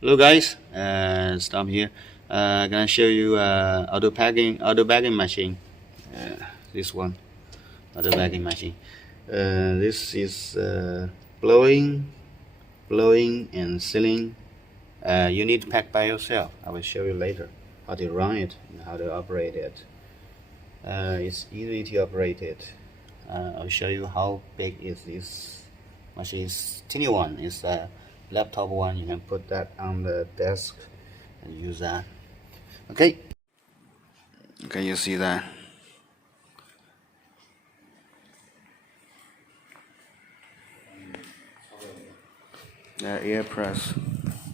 Hello guys, Tom here. I'm gonna show you autobagging machine. This one, autobagging machine. This is blowing and sealing. You need to pack by yourself. I will show you later how to run it and how to operate it. It's easy to operate it. I'll show you how big is this machine. It's tiny one. It's a laptop one. You can put that on the desk and use that. Okay, you see that. The air press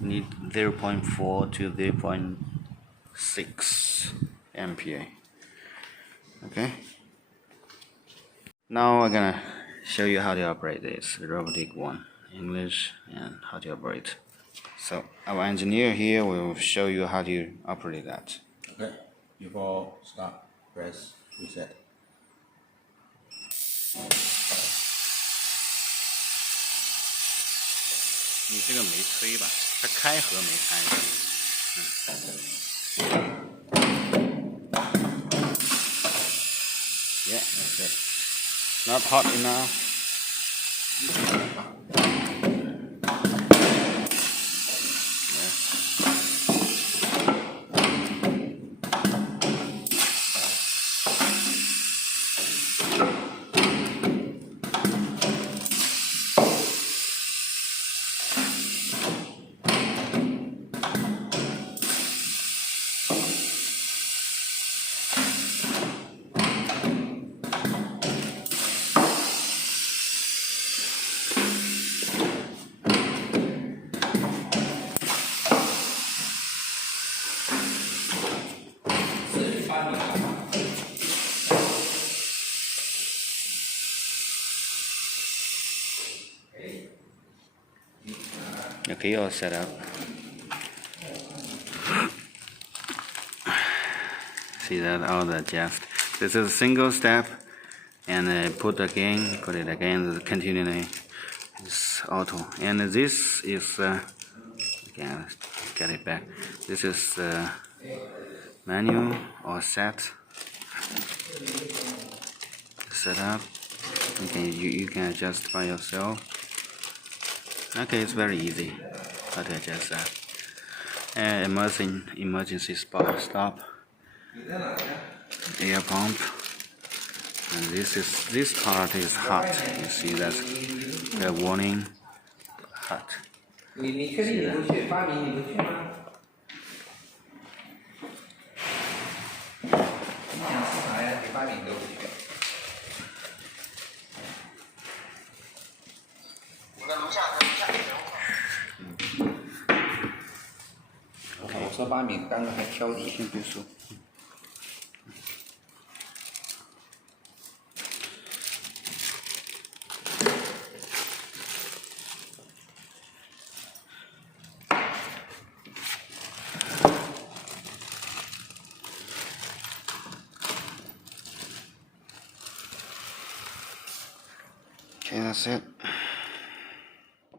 need 0.4 to 0.6 MPa. Okay, now I'm gonna show you how to operate this robotic one, English, and how to operate. So our engineer here will show you how to operate that. Okay, before start, press reset. 你这个没吹吧？它开合没开。Yeah, that's it. Not hot enough. Okay, all set up. See that all the adjust. This is a single step, and put it again, continually. It's auto, and this is again, get it back. This is manual or set up. You can adjust by yourself. Okay, it's very easy how to adjust that. And emergency stop, air pump, and this part is hot. You see that's the warning, hot. 你确定你不去发明你不去吗？你想吃啥呀？你发明都不去。我在楼下。我说发明刚刚还挑你，先别说。Okay, that's it.